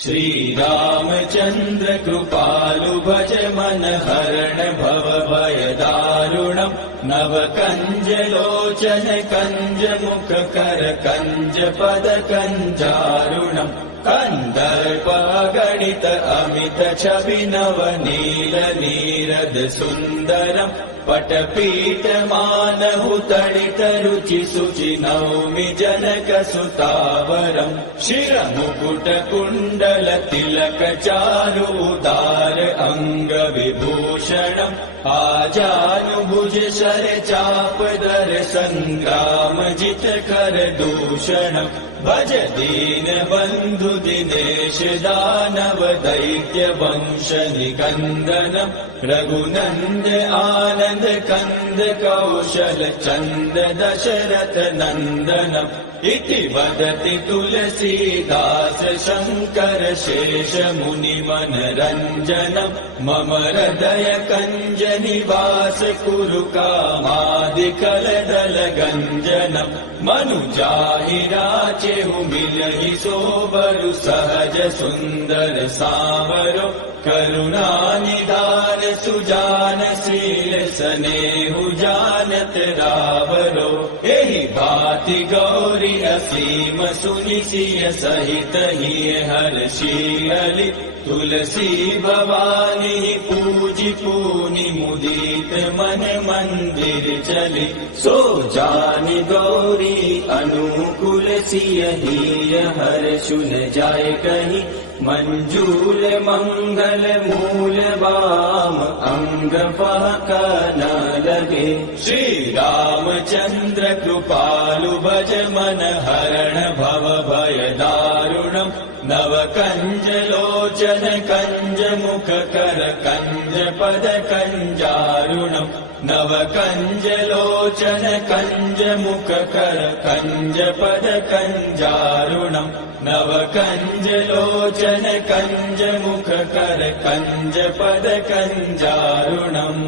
श्रीरामचन्द्र कृपालु भज मन हरण भव भय दारुणम् नव कंज लोचन कंज मुख कर कंज पद कंजारुणम् कंदर्प गणित अमित छवि नव नील नीरद सुन्दरम् पटपीठ मानहु तडित रुचि सुचि नौमि जनक सुतावरम् शिर मुकुट कुण्डल तिलक चारु उदार अंग विभूषणम् आजानुभुज शर चाप दर संग्राम जित कर दूषणम् भज दीन बंधु दिनेश दानव दैत्य वंश निकंदनम् रघुनंद आनंद कंद कौशल चंद दशरथ नंदनम् इति वदति तुलसीदास शंकर शेष मुनि मनरंजनम् मम हृदय कंज निवास कुरु कामादिकल दल गंजनम् मनुजाहि राचेहु मिलहि सोबरु सहज सुंदर सावरो करुणा निधान सुजान शील स्नेहु जानत रावरो एहि भाति गौरी असीम सुनि सिय सहित हिय हर्षियलि तुलसी भवानी पूजि पूनि मुदित मन मंदिर चली सो जानि गौरी अनुकूल सिय हिय हर्षु न जाय कहि मंजूल मंगल मूल वाम अंग फहक न लगे श्री रामचंद्र कृपालु भज मन हरण भव भय दारुणम् नव कंज लोचन कंज मुख कर कंज पद कंजारुणम् नव कंज लोचन कंज मुख कर कंज पद कंजारुणम् नव कंज लोचन कंज मुख कर कंज पद कंजारुणम्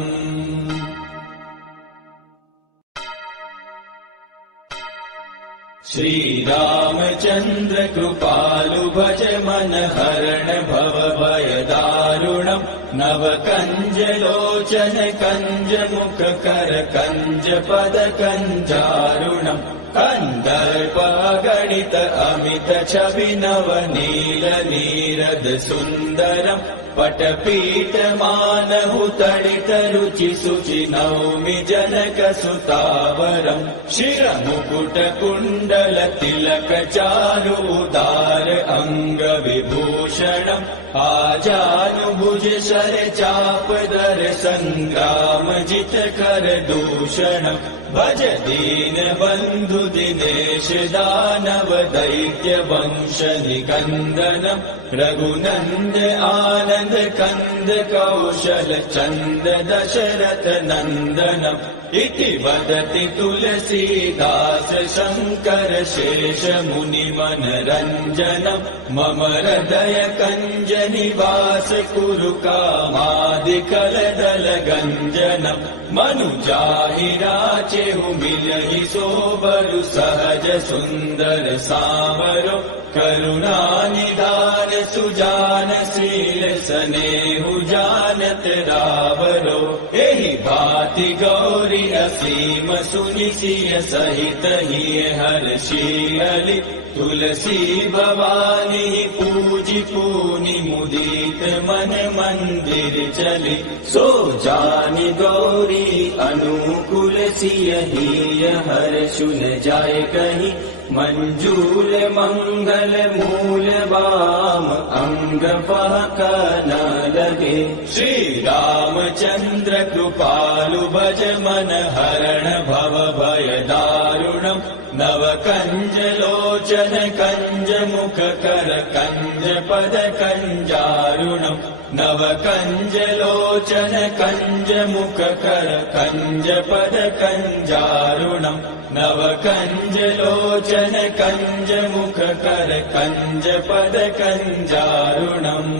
श्री रामचंद्र कृपालु भज मन हरण भव भय दारुणम् नव कंज लोचन कंज मुख कर कंज पद कंजारुणम् कंदर्प गणित अमित छवि नव नील नीरद सुन्दरम् पटपीठ मानहु तडित रुचि सुचि नौमि जनक सुतावरम् शिर मुकुट कुण्डल तिलक चारु उदार अंग विभूषणम् आजानुभुज शर चाप दर संग्राम जित कर दूषणम् भज दीन बंधु दिनेश दानव दैत्य वंश निकंदनम् रघुनंद आनंद कंद कौशल चंद दशरथ नंदनम् इति वदति तुलसीदास शंकर शेष मुनि मनरंजनम् मम हृदय कंज निवास कुरु कामादिकल दल गंजनम् मनुजाहि राचेहु मिलहि सोबरु सहज सुंदर सावरो करुणा निधान सुजान शील स्नेहु जानत रावरो एहि भाति गौरी असीम सुनि सिय सहित हिय हर्षियलि तुलसी भवानी पूजि पूनि मुदित मन मंदिर चली सो जानि गौरी अनुकूल सिय हिय हर्षु न जाय कहि मंजूल मंगल मूल वाम अंग फहक न लगे श्री रामचंद्र कृपालु भज मन हरण भव भय दारुणम् नव कंज लोचन कंज मुख कर कंज पद कंजारुणम् नव कंज लोचन कंज मुख कर कंज पद कंजारुणम् नव कंज लोचन कंज मुख कर कंज पद कंजारुणम्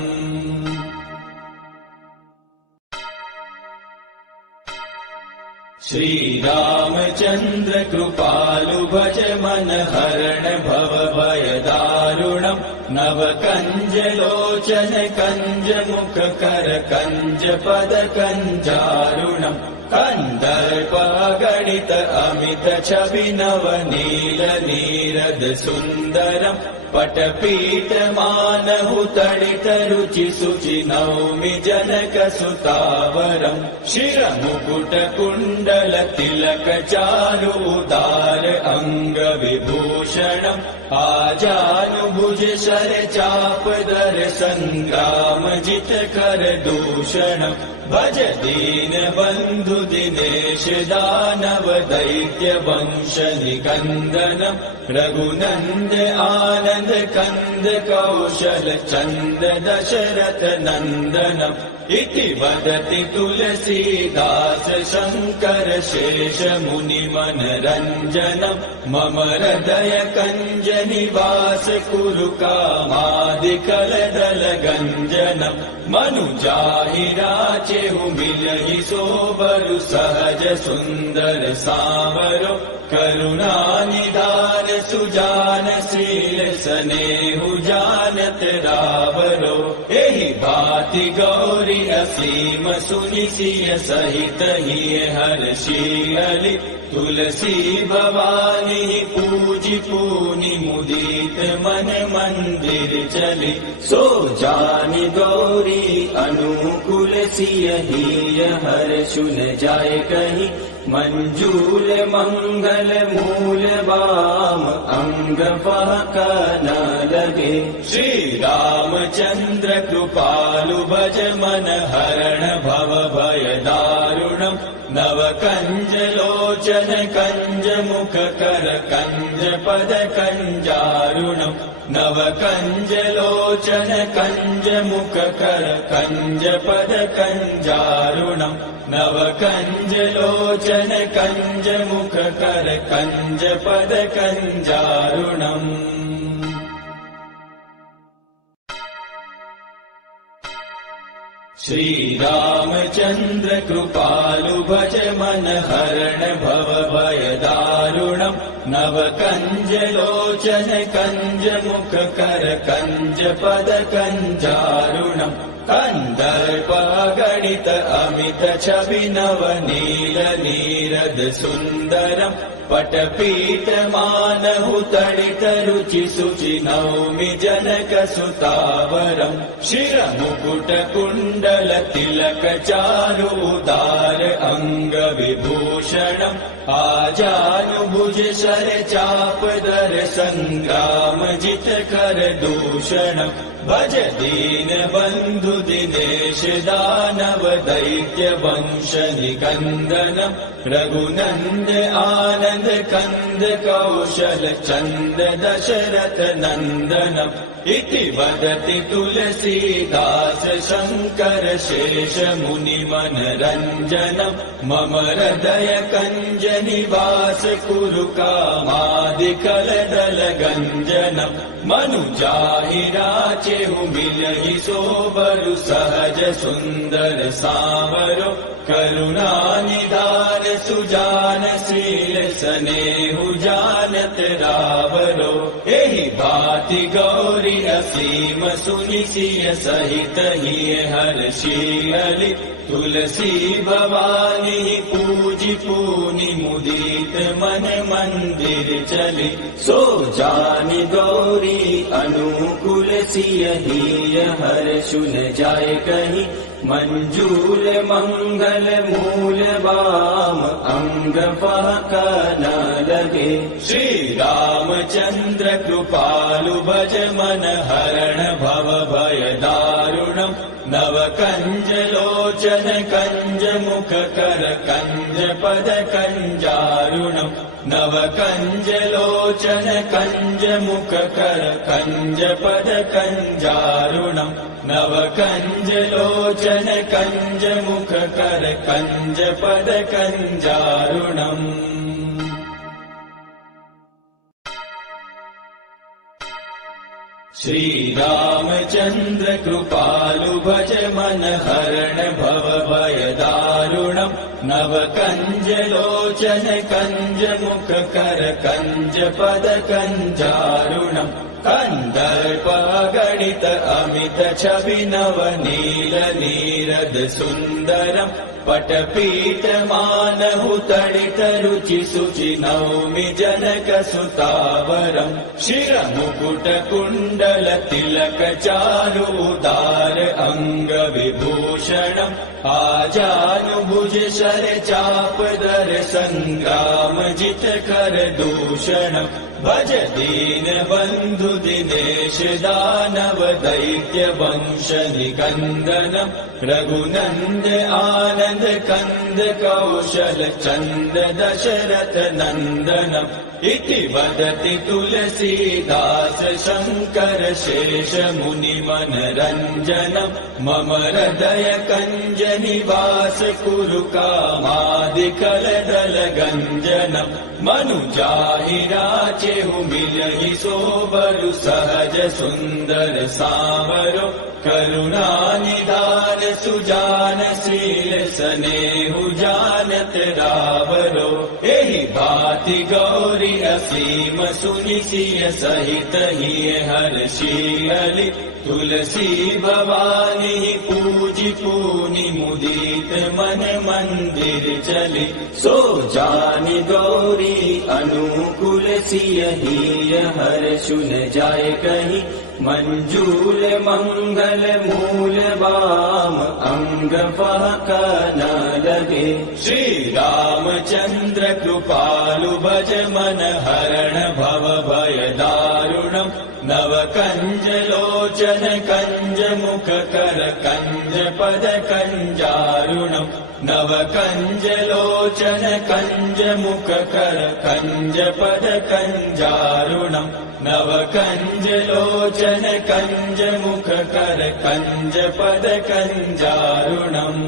श्री रामचंद्र कृपालु भज मन हरण भव भय दारुणम् कञ्जमुखकरकञ्जपदकञ्जारुणम् नवकञ्जलोचनकञ्जमुखकरकञ्जपदकञ्जारुणम् कन्दर्पगणित अमित छवि नवनील नीरद सुन्दरम् पटपीठमानहु तडित रुचि शुचि नौमि जनक सुतावरम् शिरमुकुट कुण्डल तिलक चारु उदार अङ्ग विभूषणम् आजानुभुज शर चाप दर सङ्ग्राम जित कर दूषणम् भज दीन बन्धु दिनेश दानव दैत्य वंश निकन्दनम् रघुनन्द आनन्द कन्द कौशल चन्द दशरथ नन्दनम् इति वदति तुलसीदास शङ्कर शेष मुनि मनरञ्जनम् मम हृदय कञ्ज निवास कुरु कामादिकलदल गञ्जनम् मनुजाहि राचेहु मिलहि सोबरु सहज सुन्दर सावरो करुणानिधान सुजान शील स्नेहु जानत रावरो एहि भाति गौरी असीम सुनि सिय सहित हिय हर्षि अली तुलसी भवानी पूजि पूनि मुदित मन मंदिर चली सो जानि गौरी अनुकूल सिय हिय हर्षु न जाय कहि मंजूल मंगल मूल वाम अंग फहक न लगे श्री रामचंद्र कृपालु भज मन हरण भव भय दारुणम् नव कंज लोचन कंज मुख कर कंज पद कंजारुणम् नव कंज लोचन कंज मुख कर कंज पद कंजारुणम् नव कंज लोचन कंज मुख कर कंज पद कंजारुणम् श्री रामचंद्र कृपालु भज मन हरण भव भय दारुणम् नव कंज लोचन कंज मुख कर कंज पद कंजारुणम् कन्दर्पगणित अमित छवि नवनील नीरद सुन्दरम् पटपीठमानहु तडित रुचि शुचि नौमि जनक सुतावरम् शिरमुकुट कुण्डल तिलक चारु उदार अङ्ग विभूषणम् आजानुभुज शर चाप दर सङ्ग्राम जित कर दूषणम् भज दीन बन्धु दिनेश दानव दैत्य वंश निकन्दनम् रघुनन्द आनन्द कन्द कौशल चन्द दशरथ नन्दनम् इति वदति तुलसीदास शङ्कर शेष मुनि मनरञ्जनम् मम हृदय कञ्ज निवास कुरु कामादिकलदल गञ्जनम् मनुजाहि राचेहु मिलहि सोबरु सहज सुन्दर सावरो करुणानिधान सुजान शील स्नेहु जानत रावरो एहि भाति गौरी असीम सुनि सिय सहित हिय हर्षि अली तुलसी भवानी पूजि पूनि मुदित मन मंदिर चली सो जानि गौरी अनुकूल सिय हिय हर्षु न जाय कहि मंजूल मंगल मूल वाम अंग फहक न लगे श्री रामचंद्र कृपालु भज मन हरण भव भय दारुणम् नव कंज लोचन कंज मुख कर कंज पद कंजारुणम् नव कंज लोचन कंज मुख कर कंज पद कंजारुणम् नव कंज लोचन कंज मुख कर कंज पद कंजारुणम् श्री रामचंद्र कृपालु भज मन हरण भव भय दारुणम् नव कंज लोचन कंज मुख कर कंज पद कंजारुणम् कंदर्प गणित अमित छवि नव नील नीरद सुंदरम् पटपीठ मानहु तडित रुचि सुचि नौमि जनक सुतावरम् शिर मुकुट कुण्डल तिलक चारु उदार अंग विभूषणम् आजानुभुज शर चाप दर संग्राम जित कर दूषणम् भज दीन बंधु दिनेश दानव दैत्य वंश निकंदनम् रघुनंद आनंद कंद कौशल चंद दशरथ नंदनम् इति वदति तुलसीदास शंकर शेष मुनि मनरंजनम् मम हृदय कंज निवास कुरु कामादिकल दल गंजनम् मनुजाहि राचेहु मिलहि सोबरु सहज सुंदर सावरो करुणा निधान सुजान शील सनेहु जानत रावरो एहि भाति गौरी असीम सुनि सिय सहित हिय हर्षियलि तुलसी भवानी पूजि पूनि मुदित मन मंदिर चली सो जानि गौरी अनुकूल सिय हिय हर्षुन जाय कहि मंजूल मंगल मूल वाम अंग फहक न लगे श्री रामचंद्र कृपालु भज मन हरण भव भय दारुणम् नव कंज लोचन कंज मुख कर कंज पद कंजारुणम् नव कंज लोचन कंज मुख कर कंज पद कंजारुणम् नव कंज लोचन कंज मुख कर कंज पद कंजारुणम्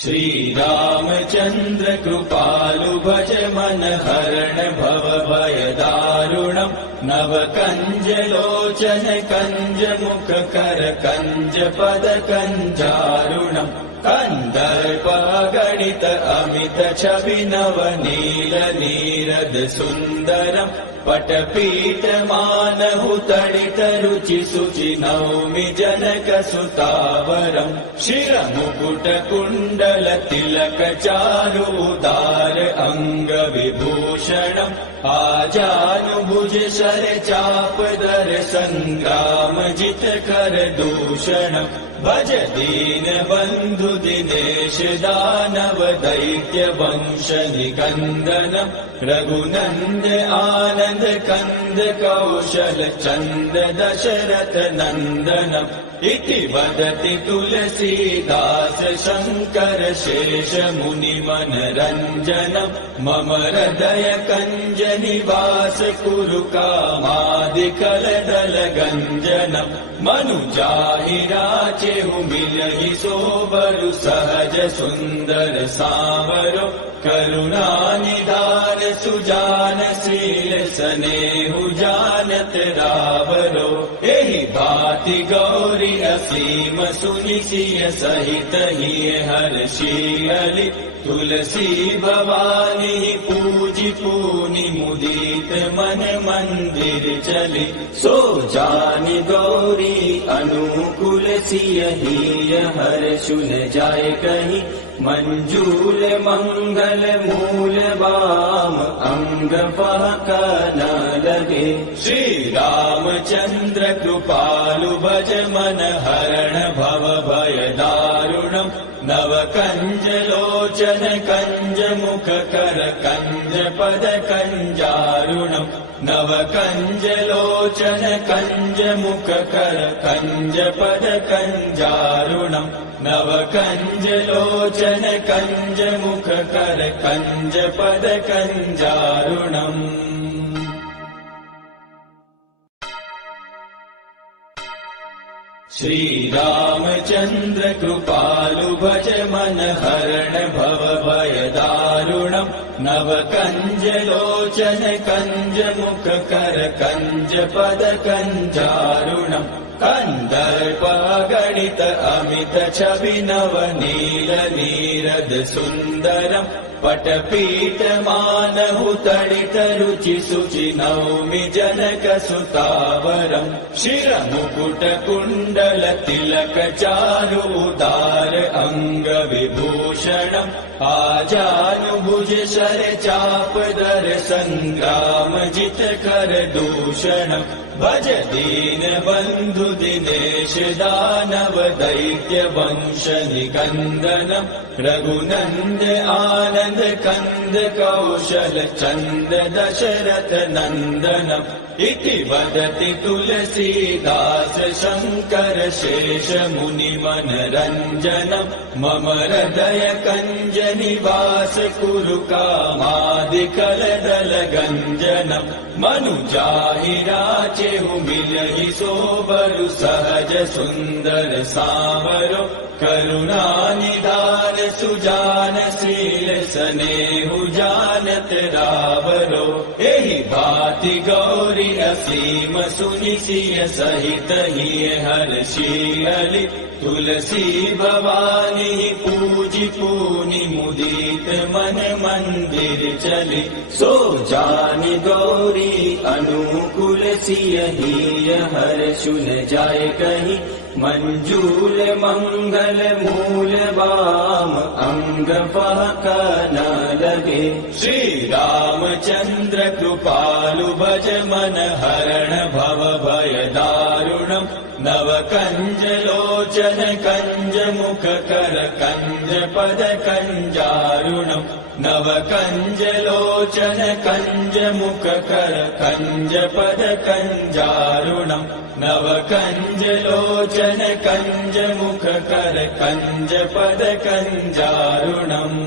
श्री रामचंद्र कृपालु भज मन हरण भव भय दारुणम् नव कंज लोचन कंज मुख कर कंज पद कंजारुणम् कंदर्प गणित अमित छवि नव नील नीरद सुंदरम् पटपीठ मानहु तडित रुचि सुचि नौमि जनक सुतावरम् शिर मुकुट कुण्डल तिलक चारु उदार अंग विभूषणम् आजानुभुज शर चाप दर संग्राम जित कर दूषणम् भज दीन बंधु दिनेश दानव दैत्य वंश निकंदनम् रघुनंद आनंद कंद कौशल चंद दशरथ नंदनम् इति वदति तुलसीदास शंकर शेष मुनि मनरंजनम् मम हृदय कंज निवास कुरु कामादिकल दल गंजनम् मनुजाहि राचेहु मिलहि सोबरु सहज सुंदर सावरो करुणा निधान सुजान शील सनेहु जानत रावरो एहि भाति गौरी असीम सुनि सिय सहित हिय हर्षियलि तुलसी भवानी पूजि पूनि मुदित मन मंदिर चली सो जानि गौरी अनुकूल सिय हिय हर्षुन जाय कहि मंजूल मंगल मूल वाम अंग फहक न लगे श्री रामचंद्र कृपालु भज मन हरण भव भय दारुणम् नव कंज लोचन कंज मुख कर कंज पद कंजारुणम् नव कंज लोचन कंज मुख कर कंज पद कंजारुणम् नव कंज लोचन कंज मुख कर कंज पद कंजारुणम् श्रीरामचन्द्र कृपालु भज मन हरण भव भय दारुणम् नव कंज लोचन कंज मुख कर कंज पद कंजारुणम् कंदर्प गणित अमित छवि नव नील नीरद सुन्दरम् पटपीठ मानहु तडित रुचि सुचि नौमि जनक सुतावरम् शिर मुकुट कुण्डल तिलक चारु उदार अंग विभूषणम् आजानुभुज शर चाप दर संग्राम जित कर दूषणम् भज दीन बंधु दिनेश दानव दैत्य वंश निकंदनम् रघुनंद आनंद कंद कौशल चंद दशरथ नंदनम् इति वदति तुलसीदास शंकर शेष मुनि मनरंजनम् मम हृदय कंज निवास कुरु कामादिकल दल गंजनम् मनुजाहि राचेहु मिलहि सोबरु सहज सुंदर सावरो करुणा निधान सुजान शील सनेहु जानत रावरो एहि भाति गौरी असीम सुनि सिय सहित हिय हर्षि तुलसी भवानी पूजि पूनि मुदित मन मंदिर चली सो जानि गौरी अनुकूल सिय हिय हर्षु न जाय कहि मंजूल मंगल मूल वाम अंग फहक न लगे श्री रामचंद्र कृपालु भज मन हरण भव भय दारुणम् नव कंज लोचन कंज मुख कर कंज पद कंजारुणम् नव कंज लोचन कंज मुख कर कंज पद कंजारुणम् नव कंज लोचन कंज मुख कर कंज पद कंजारुणम्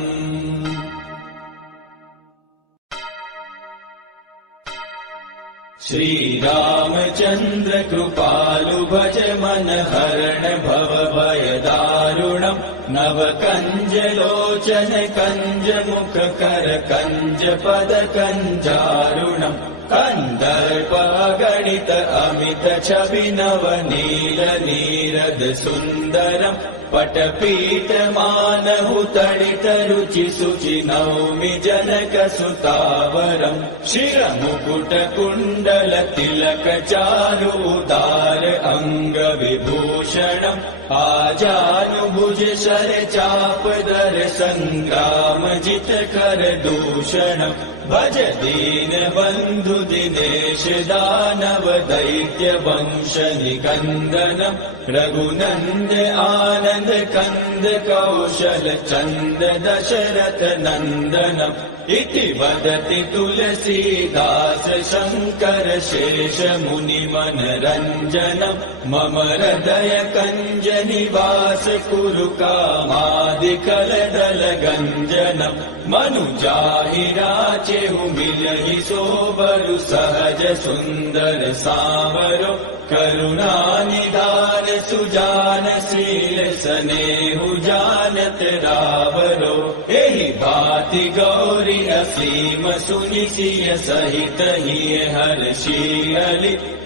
श्री रामचंद्र कृपालु भज मन हरण भव भय दारुणम् नव कंज लोचन कंज मुख कर कंज पद कंजारुणम् कंदर्प गणित अमित छवि नव नील नीरद सुन्दरम् पटपीठ मानहु तडित रुचि सुचि नौमि जनक सुतावरम् शिर मुकुट कुण्डल तिलक चारु उदार अंग विभूषणम् आजानुभुज शर चाप दर संग्राम जित कर दूषणम् भज दीन बंधु दिनेश दानव दैत्य वंश निकंदनम् रघुनंद आनंद कंद कौशल चंद दशरथ नंदनम् इति वदति तुलसीदास शंकर शेष मुनि मनरंजनम् मम हृदय कंज निवास कुरु कामादिकल दल गंजनम् मनुजाहि राचेहु मिलहि सोबरु सहज सुंदर सावरो करुणा निधान सुजान शील सनेहु जानत रावरो एहि भाति गौरी असीम सुनि सिय सहित हिय हर्षि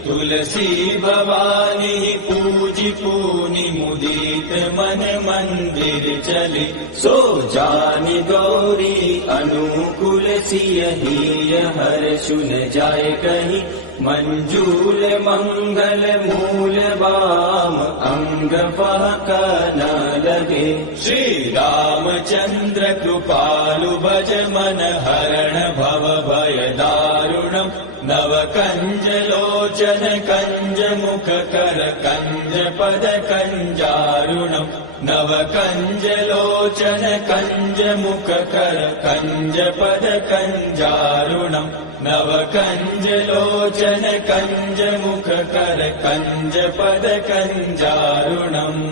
तुलसी भवानी पूजि पूनि मुदित मन मंदिर चली सो जानि गौरी अनुकूल सिय हिय हर्षु न जाय कहि मंजूल मंगल मूल वाम अंग फहक न लगे श्री रामचंद्र कृपालु भज मन हरण भव भय दारुणम् नव कंज लोचन कंज मुख कर कंज पद कंजारुणम् नव कंज लोचन कंज मुख कर कंज पद कंजारुणम् नव कंज लोचन कंज मुख कर कंज पद कंजारुणम्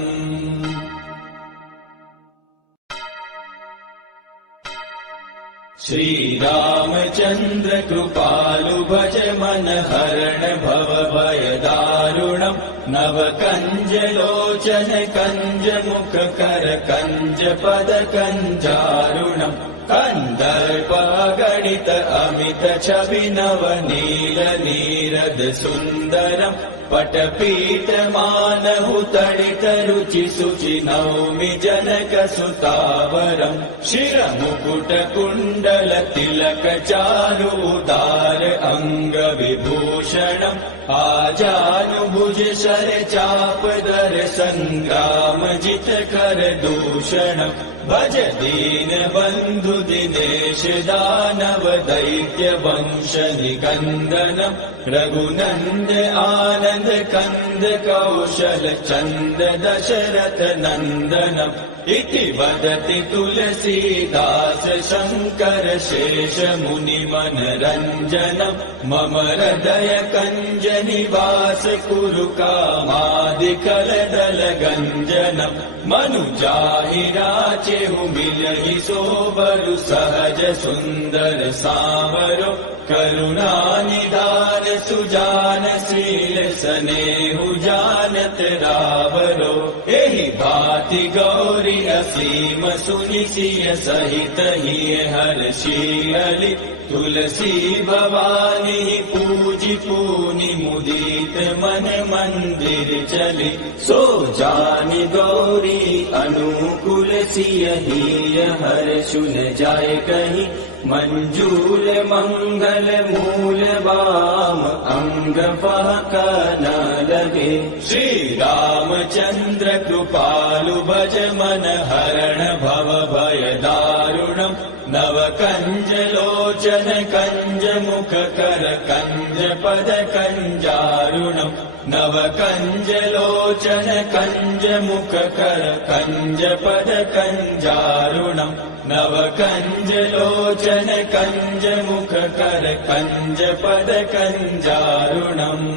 श्री रामचंद्र कृपालु भज मन हरण भव भय दारुणम् नव कञ्जलोचन कञ्जमुख कर कञ्जपद कञ्जारुणम् कन्दर्पगणित अमित छवि नव नील नीरद सुन्दरम् पटपीठ मानहु तडित रुचि शुचि नौमि जनक सुतावरम् शिरमुकुट कुण्डल तिलक चारुदार अङ्ग विभूषणम् आजानुभुज शर चाप दर संग्राम जित कर दूषणम् भज दीन बन्धु दिनेश दानव दैत्य वंश निकन्दनम् रघुनन्द आनन्द कन्द कौशल चन्द दशरथ नन्दनम् इति वदति तुलसीदास शङ्कर शेष मुनि मनरञ्जनम् मम हृदय कञ्ज निवास कुरु कामादिकलदल गञ्जनम् मनुजाहि राचेहु मिलहि सोबरु सहज सुन्दर सावरो करुणानिधान सुजान शील स्नेहु जानत रावरो एहि भाति गौरी असीम सुनि सिय सहित हिय हर्षियलि तुलसी भवानी पूजि पूनि मुदित मन मंदिर चली सो जानि गौरी अनुकूल सिय हिय हर्षु न जाय कहीं मंजूल मंगल मूल वाम अंग फहक न लगे श्री रामचंद्र कृपालु भज मन हरण भव भय दारुणम् नव कंज लोचन कंज मुख कर कंज पद कंजारुणम् नव कंज लोचन कंज मुख कर कंज पद कंजारुणम् नव कंज लोचन कंज मुख कर कंज पद कंजारुणम्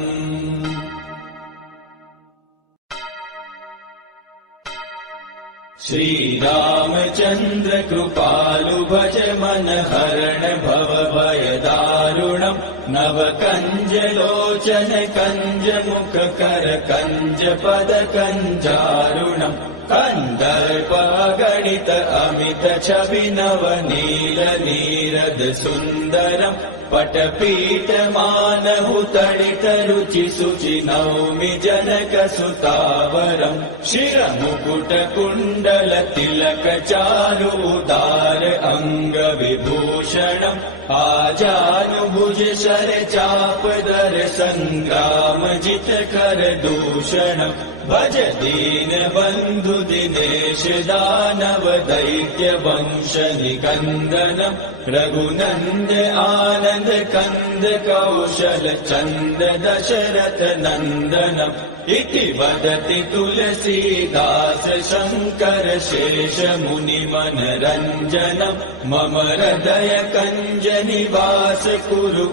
श्री रामचंद्र कृपालु भज मन हरण भव भय दारुणम् नव कंज लोचन कंज मुख कर कंज पद कंजारुणम् कन्दर्पगणित अमित छवि नव नील नीरद सुन्दरम् पटपीठ मानहु तडित रुचि शुचि नौमि जनक सुतावरम् शिरमुकुट कुण्डल तिलक चारुदार अङ्ग विभूषणम् आजानुभुज शर चाप दर संग्राम जित कर दूषणम् भज दीन बन्धु दिनेश दानव दैत्य वंश निकन्दनम् रघुनन्द आनन्द कन्द कौशल चन्द दशरथ नन्दनम् इति वदति तुलसीदास शङ्कर शेष मुनि मनरञ्जनम् मम हृदय कञ्ज निवास कुरु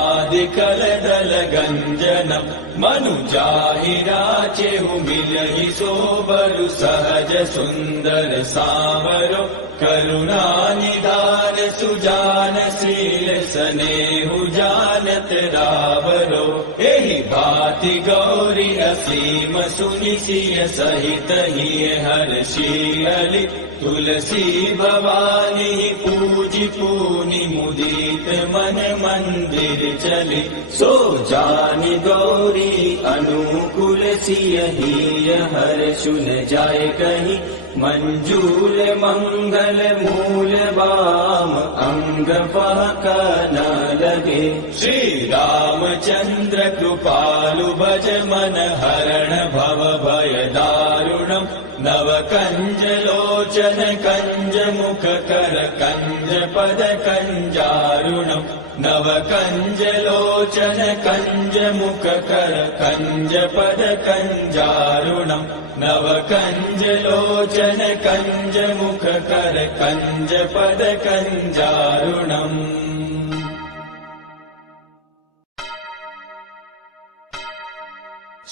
कामादिकलदल गञ्जनम् मनुजाहि राचेहु मिलहि सोबरु सहज सुन्दर सावरो करुणानिधान सुजान शील स्नेहु जानत रावरो एहि भाति गौरी असीम सुनि सिय सहित हिय हर्षियलि तुलसी भवानी पूजि पूनि मुदित मन मंदिर चली सो जानि गौरी अनुकूल सिय हिय हर्षु न जाय कहीं मंजूल मंगल मूल वाम अंग फहक न लगे श्री रामचंद्र कृपालु भज मन हरण भव भय दारुणम् नव कंज लोचन कंज मुख कर कंज पद कंजारुणम् नव कंज लोचन कंज मुख कर कंज पद कंजारुणम् नव कंज लोचन कंज मुख कर कंज पद कंजारुणम्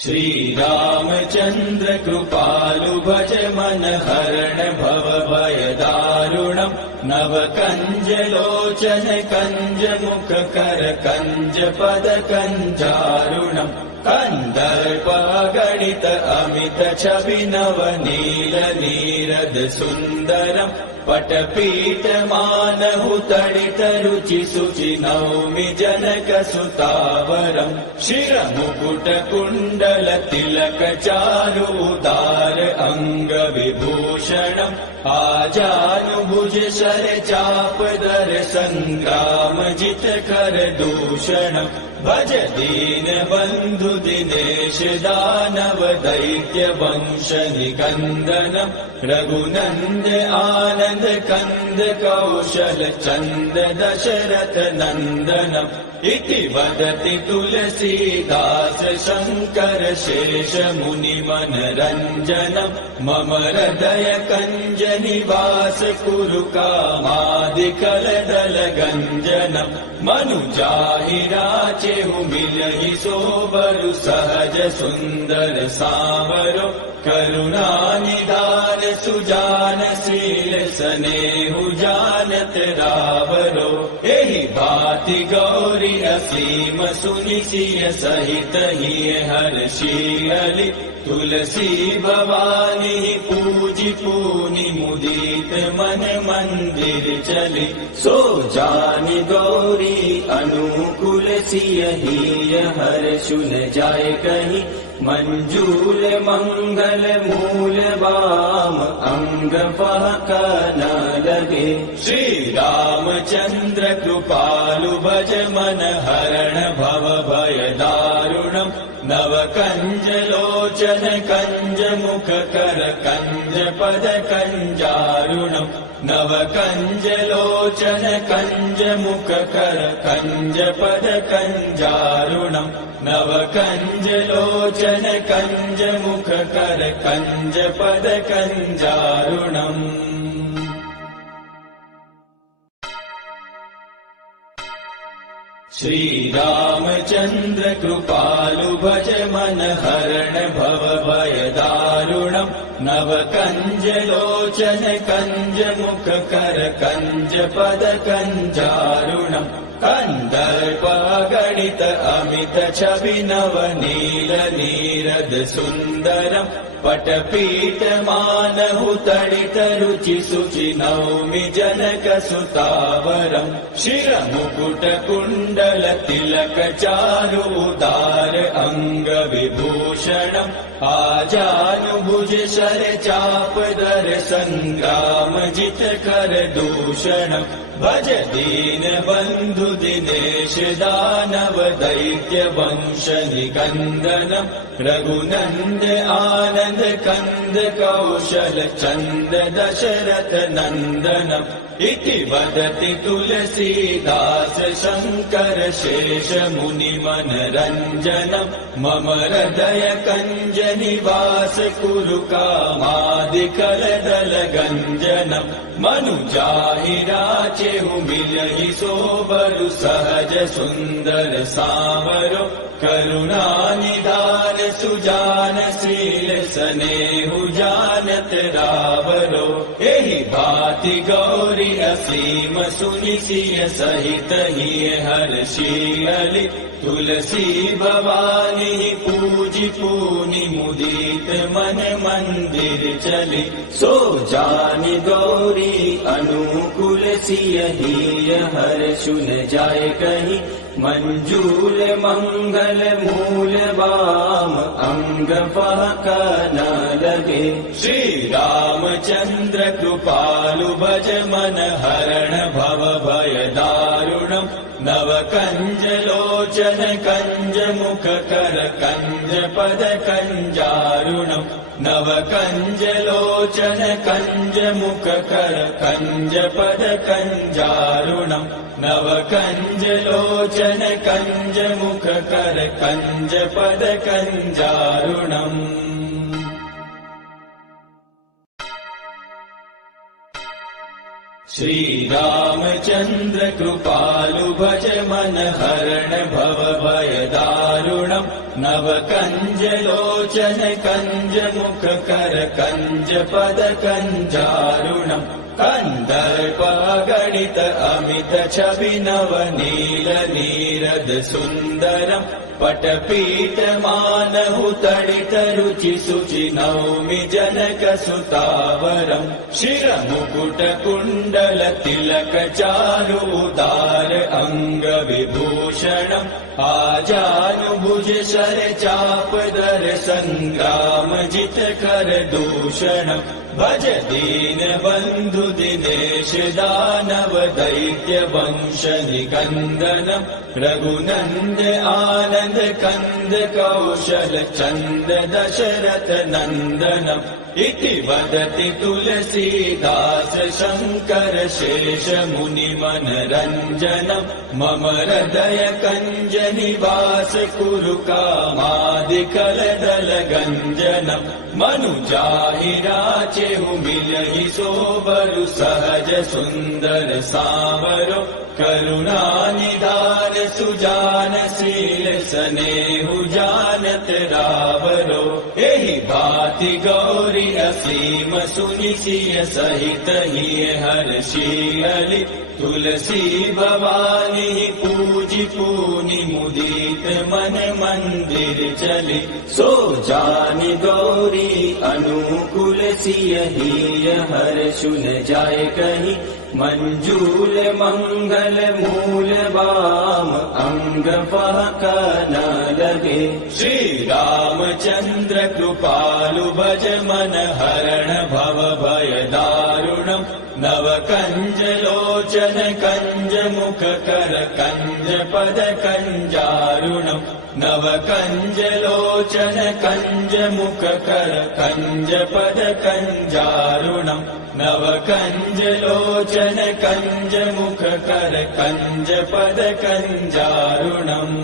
श्री रामचंद्र कृपालु भज मन हरण भव भय दारुणम् नव कंज लोचन कंज मुख कर कंज पद कंजारुणम् कन्दर्प गणित अमित छवि नवनील नीरद सुन्दरम् पटपीठ मानहु तडित रुचि शुचि नौमि जनक सुतावरम् शिरमुकुट कुण्डल तिलक चारु उदार अङ्ग विभूषणम् आजानुभुज शर चाप दर सङ्ग्राम जित कर दूषणम् भज दीन बन्धु दिनेश दानव दैत्य वंश निकन्दनम् रघुनन्द आनन्द कन्द कौशल चन्द दशरथ नन्दनम् इति वदति तुलसीदास शङ्कर शेष मुनि मनरञ्जनम् मम हृदय कञ्ज निवास कुरु कामादिकलदल गञ्जनम् मनुजाहि राचेहु मिलहि सोबरु सहज सुन्दर सावरो करुणा निधान सुजान शील स्नेहु जानत रावरो एहि भाति गौरी असीम सुनि सिय सहित हिय हर्षियलि तुलसी भवानी पूजि पूनि मुदित मन मंदिर चली सो जानि गौरी अनुकूल सिय हिय हर्षुन जाय कहि मंजूल मंगल मूल वाम अंग फहक न लगे श्री रामचंद्र कृपालु भज मन हरण भव भय दारुणम् नव कंज लोचन कंज मुख कर कंज पद कंजारुणम् नव कंज लोचन कंज मुख कर कंज पद कंजारुणम् नव कंज लोचन कंज मुख कर कंज पद कंजारुणम् श्री रामचंद्र कृपालु भज मन हरण भव भय दारुणम् नव कंज लोचन कंज मुख कर कंज पद कंजारुणम् कन्दर्प गणित अमित छवि नवनील नीरद सुन्दरम् पटपीठ मानहु तडित रुचि शुचि नौमि जनक सुतावरम् शिरमुकुट कुण्डल तिलक चारु उदार अङ्ग विभूषणम् आजानुभुज शर चाप दर सङ्ग्राम जित कर दूषणम् भज दीन बन्धु दिनेश दानव दैत्य वंश निकन्दनम् रघुनन्द आनन्द कन्द कौशल चन्द दशरथ नन्दनम् इति वदति तुलसीदास शङ्कर शेष मुनि मनरञ्जनम् मम हृदय कञ्ज निवास कुरु कामादिकलदल गञ्जनम् मनुजाहि राचेहु मिलहि सोबरु सहज सुन्दर सावरो करुणा निधान सुजान शील स्नेहु जानत रावरो एहि भाति गौरी असीम सुनि सिय सहित हिय हर्षियलि तुलसी भवानी पूजि पूनि मुदित मन मंदिर चली सो जानि गौरी अनुकूल सिय हिय हर्षुन जाय कहि मंजूल मंगल मूल वाम अंग फहक न लगे श्री रामचंद्र कृपालु भज मन हरण भव भय दारुणम् नव कंज लोचन कंज मुख कर कंज पद कंजारुणम् नव कंज लोचन कंज मुख कर कंज पद कंजारुणम् नव कंज लोचन कंज मुख कर कंज पद कंजारुणम् श्री रामचंद्र कृपालु भज मन हरण भव भय दारुणम् नव कंज लोचन कंज मुख कर कंज पद कंजारुणम् कन्दर्प गणित अमित छवि नवनील नीरद सुन्दरम् पटपीठ मानहु तडित रुचि शुचि नौमि जनक सुतावरम् शिरमुकुट कुण्डल तिलक चारु उदार अङ्ग विभूषणम् आजानुभुज शर चाप दर सङ्ग्राम जित कर दूषणम् भज दीन बन्धु दिनेश दानव दैत्य वंश निकन्दनम् रघुनन्द आनन्द कन्द कौशल चन्द दशरथ नन्दनम् इति वदति तुलसीदास शङ्कर शेष मुनि मनरञ्जनम् मम हृदय कञ्ज निवास कुरु कामादिकलदल गञ्जनम् मनुजाहि राचेहु मिलहि सोबरु सहज सुन्दर सावरो करुणा निधान सुजान शील स्नेहु जानत रावरो एहि भाति गौरी असीम सुनि सिय सहित हिय हर्षियलि तुलसी भवानी पूजि पूनि मुदित मन मंदिर चली सो जानि गौरी अनुकूल सिय हिय हर्षु न जाय कहि मंजूल मंगल मूल बाम अंग फहक न लगे श्री रामचंद्र कृपालु भज मन हरण भव भय दारुणम् नव कंज लोचन कंज मुख कर कंज पद कंजारुणम् नव कंज लोचन कंज मुख कर कंज पद कंजारुणम् नव कंज लोचन कंज मुख कर कंज पद कंजारुणम्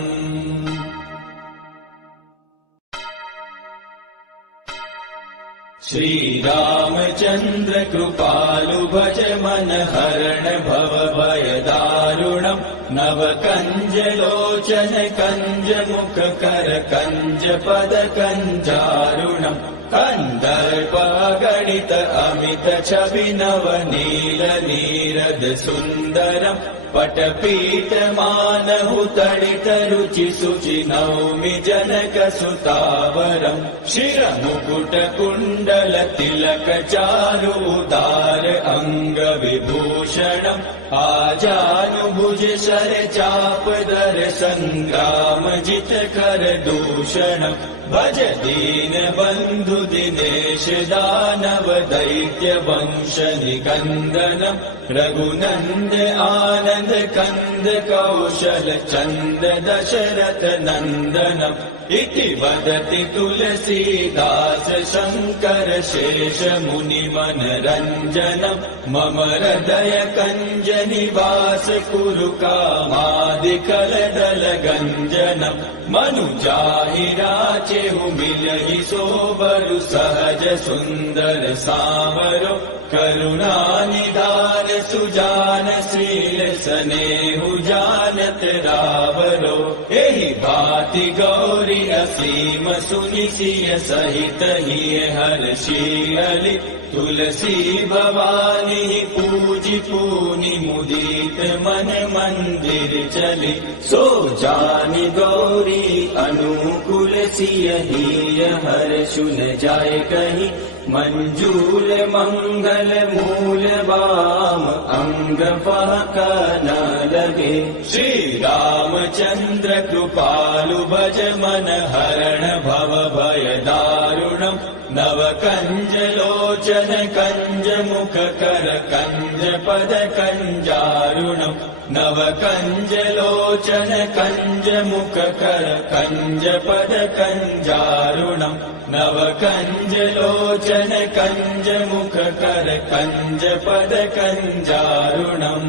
श्री रामचंद्र कृपालु भज मन हरण भव भय दारुणम् नव कंज लोचन कंज मुख कर कंज पद कंजारुणम् कन्दर्प गणित अमित छवि नवनील नीरद सुन्दरम् पटपीठ मानहु तडित रुचि शुचि नौमि जनक सुतावरम् शिरमुकुट कुण्डल तिलक चारु उदार अङ्ग विभूषणम् आजानुभुज शर चाप दर सङ्ग्राम जित कर दूषणम् भज दीन बन्धु दिनेश दानव दैत्य वंश निकन्दनम् रघुनन्द आनन्द कन्द कौशल चन्द दशरथ नन्दनम् इति वदति तुलसीदास शङ्कर शेष मुनि मनरञ्जनम् मम हृदय कञ्ज निवास कुरु कामादिकलदल गञ्जनम् मनुजाहि राचेहु मिलहि सोबरु सहज सुन्दर सावरो करुणा निधान सुजान शील स्नेहु जानत रावरो एहि भाति गौरी असीम सुनि सिय सहित हिय हर्षियलि तुलसी भवानी पूजि पूनि मुदित मन मंदिर चली सो जानि गौरी अनुकूल सिय हिय हर्षु न जाय कहि मंजूल मंगल मूल बाम अंग फहक न लगे श्री रामचंद्र कृपालु भज मन हरण भव भय दारुणम् नव कंज लोचन कंज मुख कर कंज पद कंजारुणम् नव कंज लोचन कंज मुख कर कंज पद कंजारुणम् नव कंज लोचन कंज मुख कर कंज पद कंजारुणम्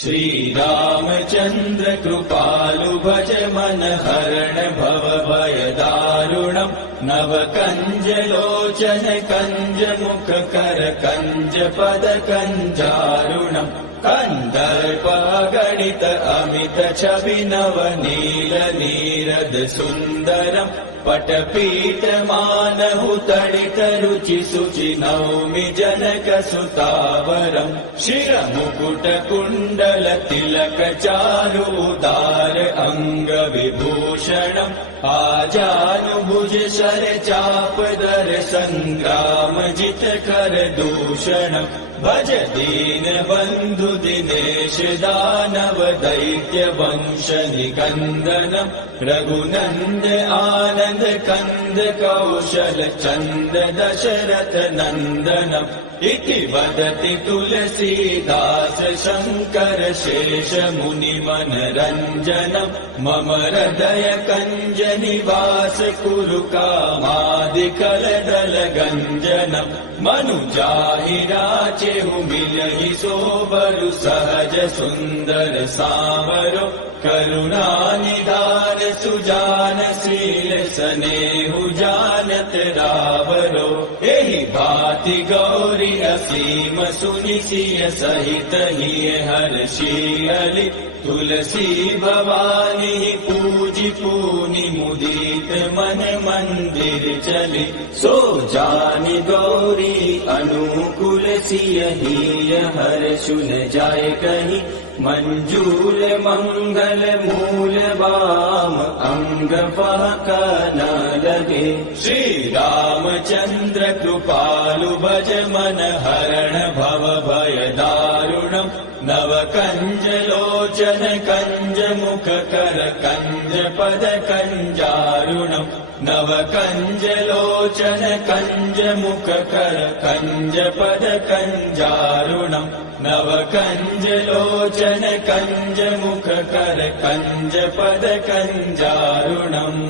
श्री रामचंद्र कृपालु भज मन हरण भव भय दारुणम् नव कंज लोचन लोचन कंज मुख कर कंज पद कंजारुणम् कंदर्प गणित अमित छवि नव नील नीरद सुंदरम् पटपीठ मानहु तडित रुचि सुचि नौमि जनक सुतावरम् शिर मुकुट कुण्डल तिलक चारु उदार अंग विभूषणम् आजानुभुज शर चाप दर संग्राम जित कर दूषणम् भज दीन बंधु दिनेश दानव दैत्य वंश निकंदनम् रघुनंद आनंद कंद कौशल चंद दशरथ नंदनम् इति वदति तुलसीदास शंकर शेष मुनि मनरंजनम् मम हृदय कंज निवास कुरु कामादिकल दल गंजनम् मनुजाहि राचेहु मिलहि सोबरु सहज सुंदर सावरो करुणा निधान सुजान शील सनेहु जानत रावरो एहि भाति गौरी असीम सुनि सिय सहित हिय हर्षियलि तुलसी भवानी पूजि पूनि मुदित मन मंदिर चली सो जानि गौरी अनुकूल सिय हिय हर्षु न जाय कहीं मंजूल मंगल मूल वाम अंग फहक न लगे श्री रामचंद्र कृपालु भज मन हरण भव भय दारुणम् नव कंज लोचन कंज मुख कर कंज पद कंजारुणम् नव कंज लोचन कंज मुख कर कंज पद कंजारुणम् नव कंज लोचन कंज मुख कर कंज पद कंजारुणम्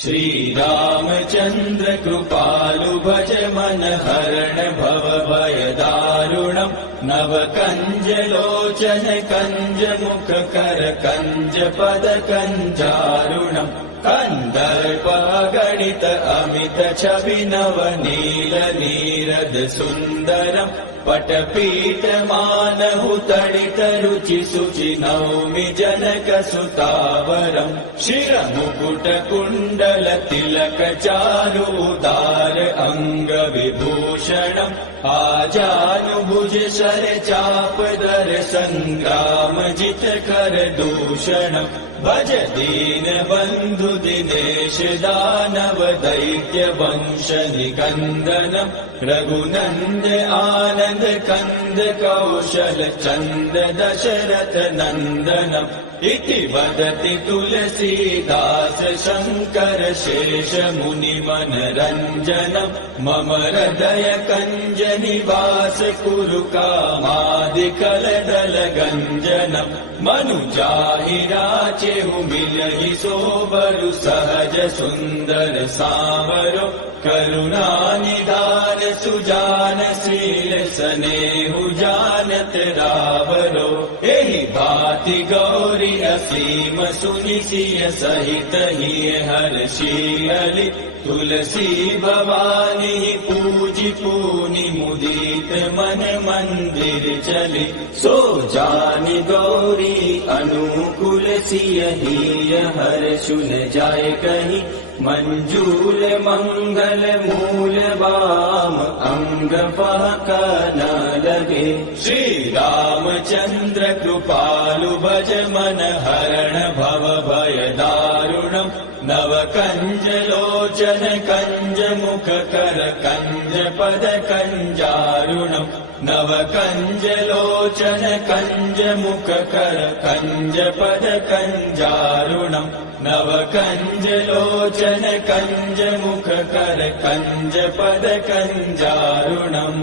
श्री रामचंद्र कृपालु भज मन हरण भव भय दारुणम् नव कंज लोचन कंज मुख कर कंज पद कंजारुणम् कंदर्प गणित अमित छवि नव नील नीरद सुंदरम् पटपीठ मानहु तडित रुचि सुचि नौमि जनक सुतावरम् शिर मुकुट कुण्डल तिलक चारु उदार अंग विभूषणम् आजानुभुज शर चाप दर संग्राम जित कर दूषणम् भज दीन बंधु दिनेश दानव दैत्य वंश निकंदनम् रघुनंद आनंद कंद कौशल चंद दशरथ नंदनम् इति वदति तुलसीदास शंकर शेष मुनि मनरंजनम् मम हृदय कंज निवास कुरु कामादिकल दल गंजनम् मनुजाहि राचेहु मिलहि सोबरु सहज सुंदर सावरो करुणा निधान सुजान शील सनेहु जानत रावरो एहि भाति गौरी असीम सुनि सिय सहित हिय हर्षियलि तुलसी भवानी पूजि पूनि मुदित मन मंदिर चली सो जानि गौरी अनुकूल सिय हिय हर्षु न जाय कहीं मंजूल मंगल मूल वाम अंग फहक न लगे श्री रामचंद्र कृपालु भज मन हरण भव भय दारुणम् नव कंज लोचन कंज मुख कर कंज पद कंजारुणम् नव कंज लोचन कंज मुख कर कंज पद कंजारुणम् नव कंज लोचन कंज मुख कर कंज पद कंजारुणम्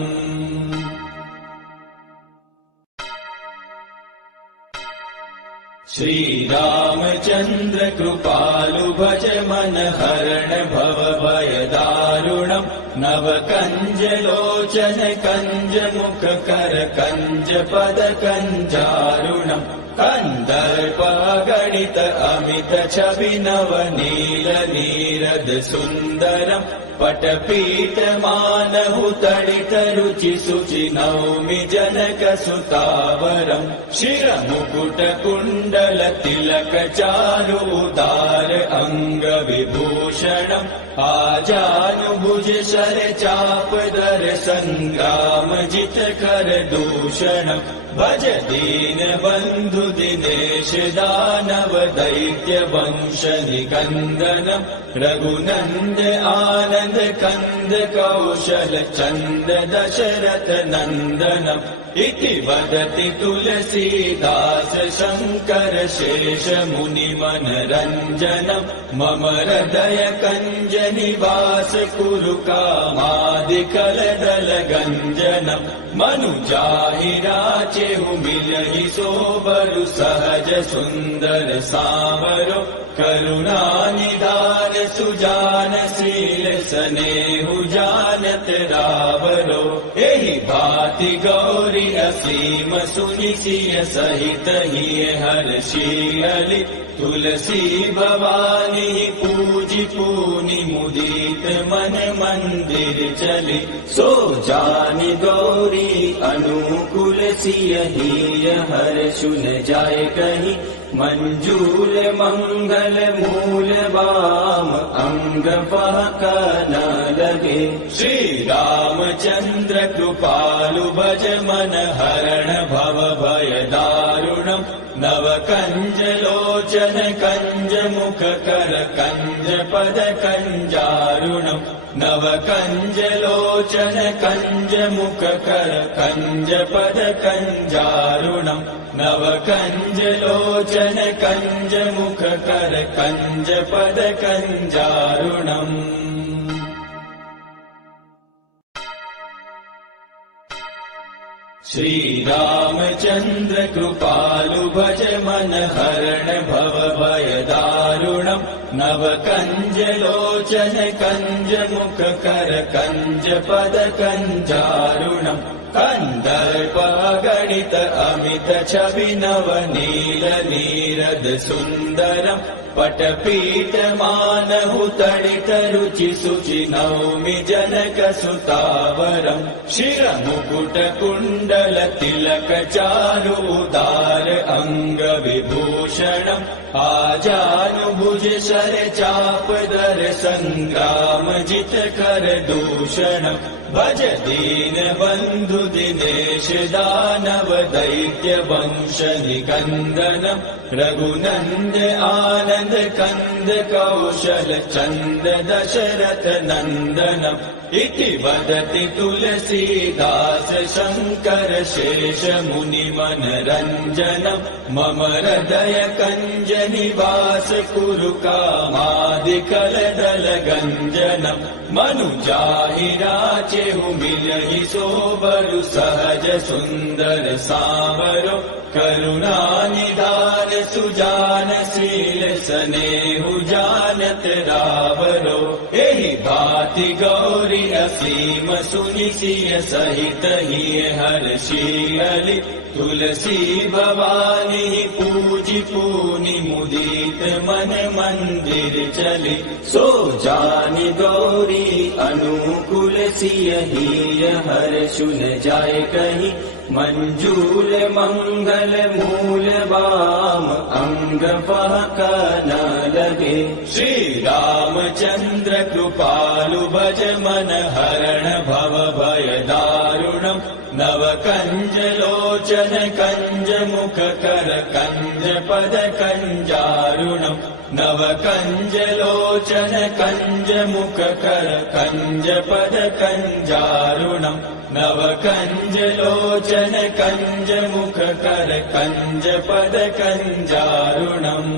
श्री रामचंद्र कृपालु भज मन हरण भव भय दारुणम् नव कंज लोचन कंज मुख कर कंज पद कंजारुणम् कन्दर्पगणित अमित छवि नवनील नीरद सुन्दरम् पटपीठमानहु तडित रुचि शुचि नौमि जनक सुतावरम् शिरमुकुट कुण्डल तिलक चारु उदार अङ्ग विभूषणम् आजानुभुज शर चाप दर सङ्ग्राम जित कर दूषणम् भज दीन बन्धु दिनेश दानव दैत्य वंश निकन्दनम् रघुनन्द आनन्द कन्द कौशल चन्द दशरथ नन्दनम् इति वदति तुलसीदास शङ्कर शेष मुनि मनरञ्जनम् मम हृदय कञ्ज निवास कुरु कामादिकलदल गञ्जनम् मनुजाहि राचेहु मिलहि सोबरु सहज सुन्दर सावरो करुणा निधान सुजान शील स्नेहु जानत रावरो एहि भाति गौरी असीम सुनि सिय सहित हिय हर्षियलि तुलसी भवानी पूजि पूनि मुदित मन मंदिर चली सो जानि गौरी अनुकूल सिय हिय हर्षुन जाय कहि मंजूल मंगल मूल वाम अंग बहक न लगे श्री रामचंद्र कृपालु भज मन हरण भव भय दारुणम् नव कंज लोचन कंज मुख कर कंज पद कंजारुणम् नव कंज लोचन कंज मुख कर कंज पद कंजारुणम् नव कंज लोचन कंज मुख कर कंज पद कंजारुणम् श्री रामचंद्र कृपालु भज मन हरण भव भय दारुणम् नव कंज लोचन कंज मुख कर कंज पद कंजारुणम् कन्दर्पगणित अमित छवि नवनील नीरद सुन्दरम् पटपीठमानहु तडित रुचि शुचि नौमि जनक सुतावरम् शिरमुकुट कुण्डल तिलक चारु उदार अङ्ग विभूषणम् आजानुभुज शर चाप दर सङ्ग्राम जित कर दूषणम् भज दीन बन्धु दिनेश दानव दैत्य वंश निकन्दनम् रघुनन्द आनन्द कन्द कौशल चन्द दशरथ नन्दनम् इति वदति तुलसीदास शङ्कर शेष मुनि मनरञ्जनम् मम हृदय कञ्ज निवास कुरु कामादिकलदल गञ्जनम् मनुजाहि राचेहु मिलहि सोबरु सहज सुन्दर सावरो करुणा निधान सुजान शील स्नेहु जानत रावरो एहि भाति गौरी असीम सुनि सिय सहित हिय हर्षियलि तुलसी भवानी पूजि पूनि मुदित मन मंदिर चली सो जानि गौरी अनुकूल सिय हिय हर्षुन जाय कहि मंजूल मंगल मूल वाम अंग बहक न लगे श्री रामचंद्र कृपालु भज मन हरण भव भय दारुणम् नव कंज लोचन कंज मुख कर कंज पद कंजारुणम् नव कंज लोचन कंज मुख कर कंज पद कंजारुणम् नव कंज लोचन कंज मुख कर कंज पद कंजारुणम्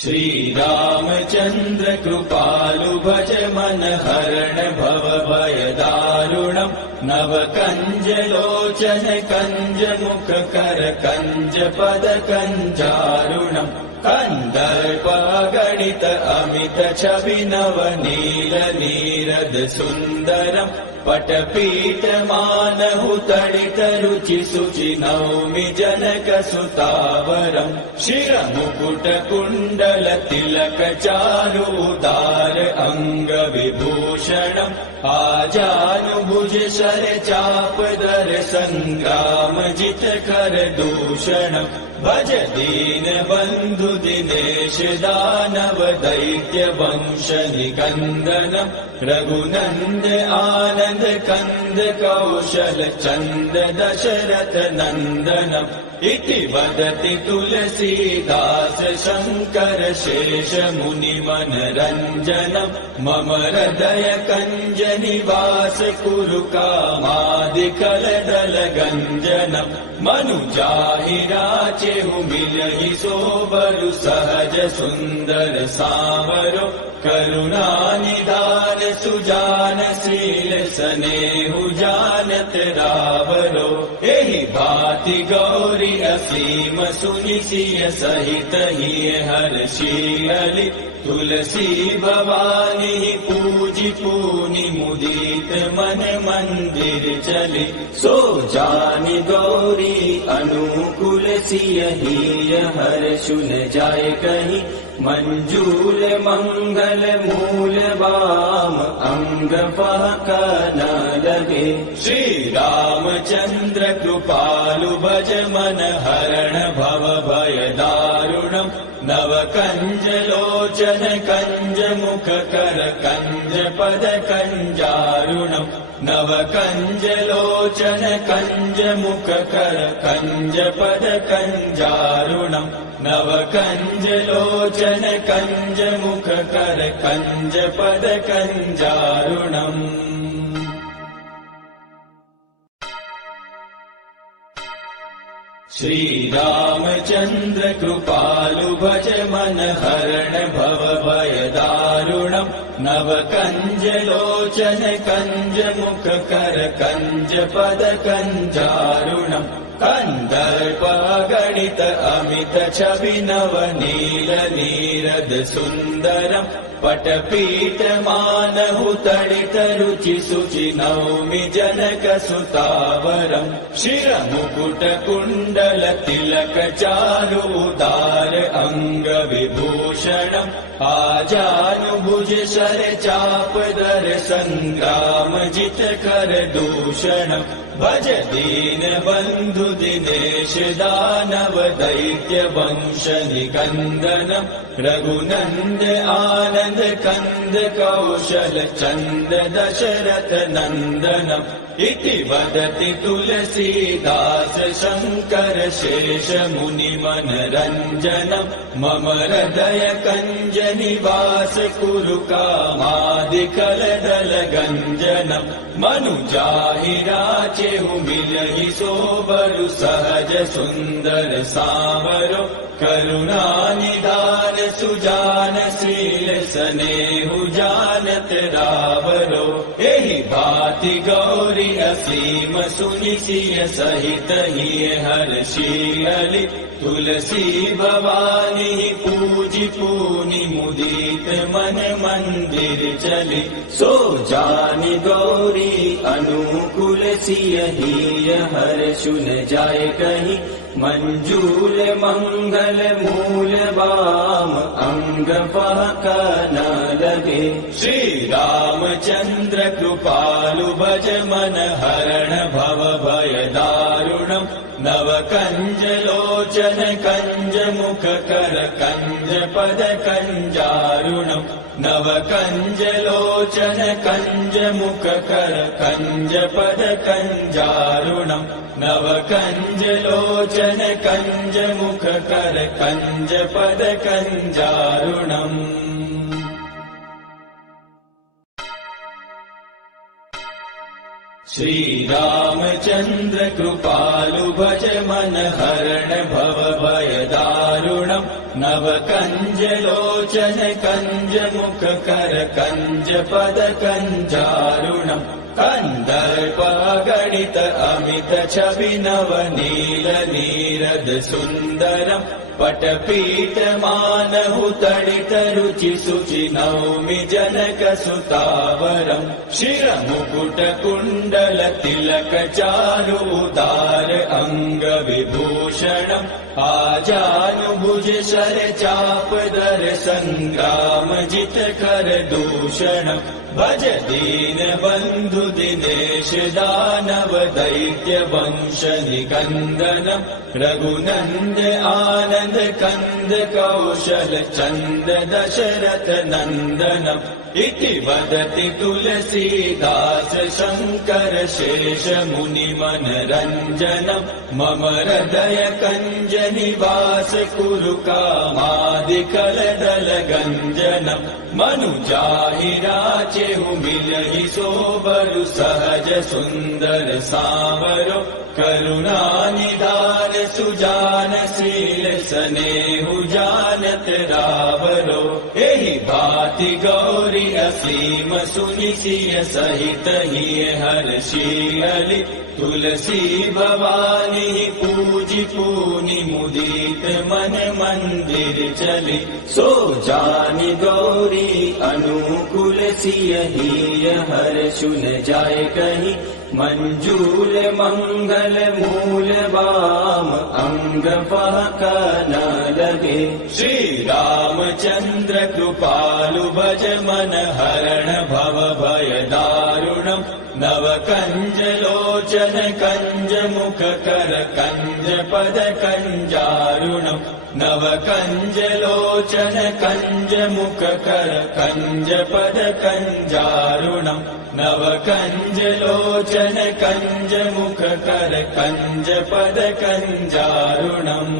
श्री रामचंद्र कृपालु भज मन हरण भव भय दारुणम् नव कंज लोचन कंज मुख कर कंज पद कंजारुणम् कन्दर्प गणित अमित छवि नव नील नीरद सुन्दरम् पटपीठ मानहु तडित रुचि शुचि नौमि जनक सुतावरम् शिरमुकुट कुण्डल तिलक चारु उदार अङ्ग विभूषणम् आजानुभुज शर चाप दर सङ्ग्राम जित कर दूषणम् भज दीन बन्धु दिनेश दानव दैत्य वंश निकन्दनम् रघुनन्द आनन्द कन्द कौशल चन्द दशरथ नन्दनम् इति वदति तुलसीदास शङ्कर शेष मुनि मनरञ्जनम् मम हृदय कञ्ज निवास कुरु कामादिकलदल गञ्जनम् मनुजाहि राचेहु मिलहि सोबरु सहज सुन्दर सावरो करुणा निधान सुजान शील स्नेहु जानत रावरो एहि भाति गौरी असीम सुनि सिय सहित हिय हर्षियलि तुलसी भवानी पूजि पूनि मुदित मन मंदिर चली सो जानि गौरी अनुकूल सिय हिय हर्षु न जाय कहि मंजूल मंगल मूल वाम अंग पहक न लगे श्री रामचंद्र कृपालु भज मन हरण भव भय दारुणम् नव कंज लोचन कंज मुख कर कंज पद कंजारुणम् नव कंज लोचन कंज मुख कर कंज पद कंजारुणम् नव कंज लोचन कंज मुख कर कंज पद कंजारुणम् श्री रामचंद्र कृपालु भज मन हरण भव भय दारुणम् नव कंज लोचन कंज मुख कर कंज पद कंजारुणम् कन्दर्प गणित अमित छवि नव नील नीरद सुन्दरम् पटपीठ मानहु तडित रुचि शुचि नौमि जनक सुतावरम् शिरमुकुट कुण्डल तिलक चारु उदार अङ्ग विभूषणम् आजानुभुज शर चाप दर सङ्ग्राम जित कर दूषणम् भज दीन बन्धु दिनेश दानव दैत्य वंश निकन्दनम् रघुनन्द आनन्द कन्द कौशल चन्द दशरथ नन्दनम् इति वदति तुलसीदास शङ्कर शेष मुनि मनरञ्जनम् मम हृदय कञ्ज निवास कुरु कामादिकलदल गञ्जनम् मनुजाहि राचेहु मिलहि सोबरु सहज सुन्दर सावरो करुणा निधान सुजान शील स्नेहु जानत रावरो एहि भाति गौरी असीम सुनि सिय सहित हिय हर्षियलि तुलसी भवानी पूजि पूनि मुदित मन मंदिर चली सो जानि गौरी अनुकूल सिय हिय हर्षु न जाय कहि मंजूल मंगल मूल वाम अंग पहक न लगे श्री रामचंद्र कृपालु भज मन हरण भव भय दारुणम् नव कंज लोचन कंज मुख कर कंज पद कंजारुणम् नव कंज लोचन कंज मुख कर कंज पद कंजारुणम् नव कंज लोचन कंज मुख कर कंज पद कंजारुणम् श्री रामचंद्र कृपालु भज मन हरण भव भय दारुणम् नव कंज लोचन कंज मुख कर कंज पद कंजारुणम् कन्दर्प गणित अमित छवि नव नील नीरद सुन्दरम् पटपीठ मानहु तडित रुचि शुचि नौमि जनक सुतावरम् शिरमुकुट कुण्डल तिलक चारु उदार अंग विभूषणम् आजानुभुज शर चाप दर संग्राम जित कर दूषणम् भज दीन बंधु दिनेश दानव दैत्य वंश निकंदनम् रघुनंद आनंद कंद कौशल चंद दशरथ नंदनम् इति वदति तुलसीदास शंकर शेष मुनि मनरंजनम् मम हृदय कंज निवास कुरु कामादिकल दल गंजनम् मनुजाहि राचेहु मिलहि सोबरु सहज सुंदर सावरो करुणा निधान सुजान शील स्नेहु जानत रावरो एहि भांति गौरी असीम सुनि सिय सहित हिय हर्षियलि तुलसी भवानी पूजि पूनि मुदित मन मंदिर चली सो जानि गौरी अनुकूल सिय हिय हर्षु न जाय कहीं मंजूल मंगल मूल वाम अंग फहक न लगे श्री रामचंद्र कृपालु भज मन हरण भव भय दारुणम् नव कंज लोचन कंज मुख कर कंज पद कंजारुणम् नव कंज लोचन कंज मुख कर कंज पद कंजारुणम् नव कंज लोचन कंज मुख कर कंज पद कंजारुणम्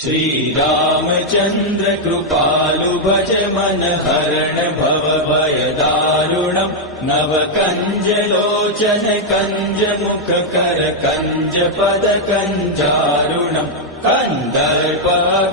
श्री रामचंद्र कृपालु भज मन हरण भव भय दारुणम् नव कंज लोचन कंज मुख कर कंज पद कंजारुणम् कंदर्प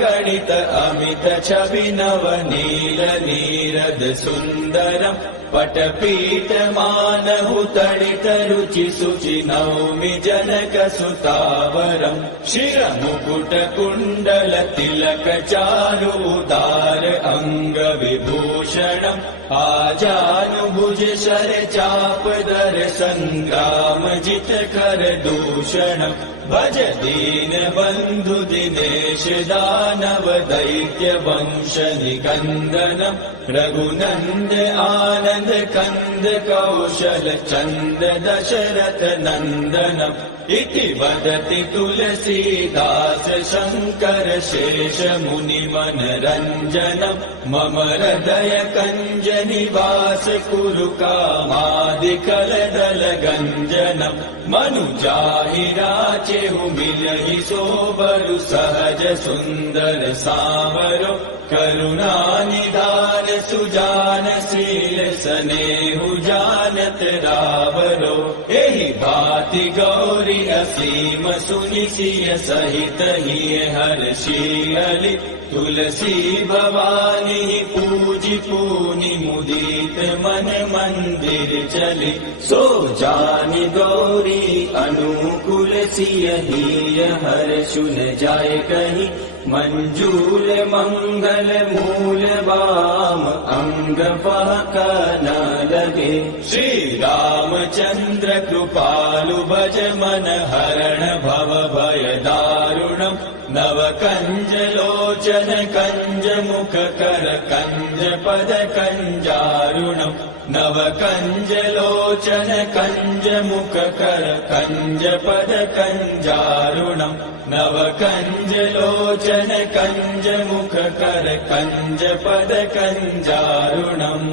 गणित अमित छवि नव नील नीरद सुंदरम् पटपीठ मानहु तडित रुचि शुचि नौमि जनक सुतावरम् शिरमुकुट कुण्डल तिलक चारु उदार अंग विभूषणम् आजानुभुज शर चाप दर संग्राम जित कर दूषणम् भज दीन बंधु दिनेश दानव दैत्य वंश निकंदनम् रघुनंद आनंद कंद कौशल चंद दशरथ नंदनम् इति वदति तुलसीदास शंकर शेष मुनि मनरंजनम् मम हृदय कंज निवास कुरु कामादिकल दल गंजनम् मनुजाहि राचेहु मिलहि सोबरु सहज सुंदर सावरो करुणा निधान सुजान शील स्नेहु जानत रावरो एहि भांति गौरी असीम सुनि सिय सहित हिय हर्षियलि तुलसी भवानी पूजि पूनि मुदित मन मंदिर चली सो जानि गौरी अनुकूल सिय हिय हर्षु न जाय कहीं मंजूल मंगल मूल वाम अंग फहक न लगे श्री रामचंद्र कृपालु भज मन हरण भव भय दारुणम् नव कंज लोचन कंज मुख कर कंज पद कंजारुणम् नव कंज लोचन कंज मुख कर कंज पद कंजारुणम् नव कंज लोचन कंज मुख कर कंज पद कंजारुणम्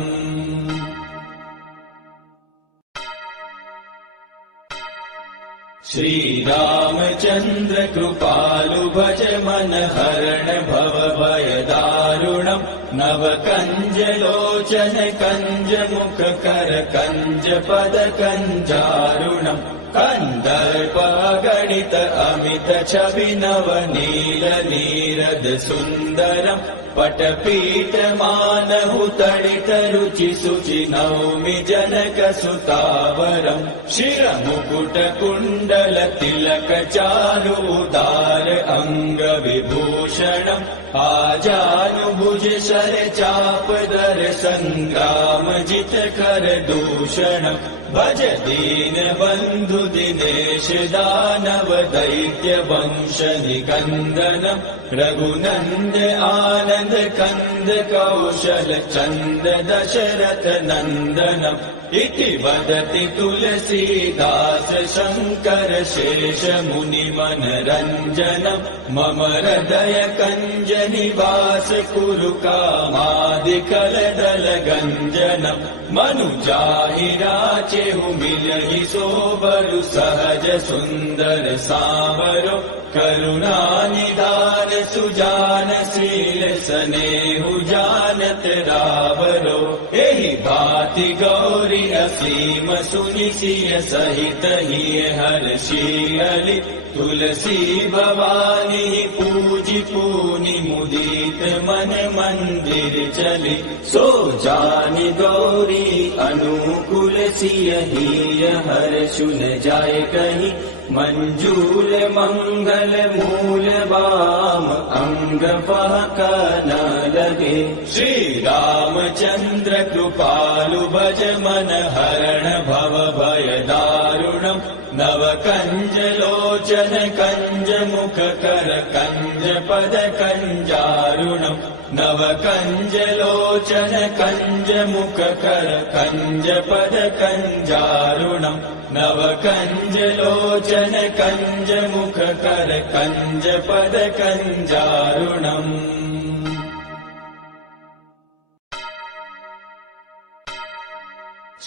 श्री रामचंद्र कृपालु भज मन हरण भव भय दारुणम् नव कंज लोचन कंज मुख कर कंज पद कंजारुणम् कन्दर्पगणित अमित छवि नवनील नीरद सुन्दरम् पटपीठमानहु तडित रुचि शुचि नौमि जनक सुतावरम् शिरमुकुट कुण्डल तिलक चारु उदार अङ्ग विभूषणम् आजानुभुज शर चाप दर सङ्ग्राम जित कर दूषणम् भज दीन बन्धु दिनेश दानव दैत्य वंश निकन्दनम् रघुनन्द आनन्द कन्द कौशल चन्द दशरथ नन्दनम् इति वदति तुलसीदास शङ्कर शेष मुनि मनरञ्जनम् मम हृदय कञ्ज निवास कुरु कामादिकलदल गञ्जनम् मनुजाहि राचेहु मिलहि सोबरु सहज सुन्दर सावरो करुणा निदान सुजान शील स्नेहु जानत रावरो एहि भाति गौरी असीम सुनि सिय सहित हिय हर्षियलि तुलसी भवानी पूजि पूनि मुदित मन मंदिर चली सो जानि गौरी अनुकूल सिय हिय हर्षु न जाय कहीं मंजूल मंगल मूल वाम अंग फहक न लगे श्री रामचंद्र कृपालु भज मन हरण भव भय दारुणम् नव कंज लोचन कंज मुख कर कंज पद कंजारुणम् नव कंज लोचन कंज मुख कर कंज पद कंजारुणम् नव कंज लोचन कंज मुख कर कंज पद कंजारुणम्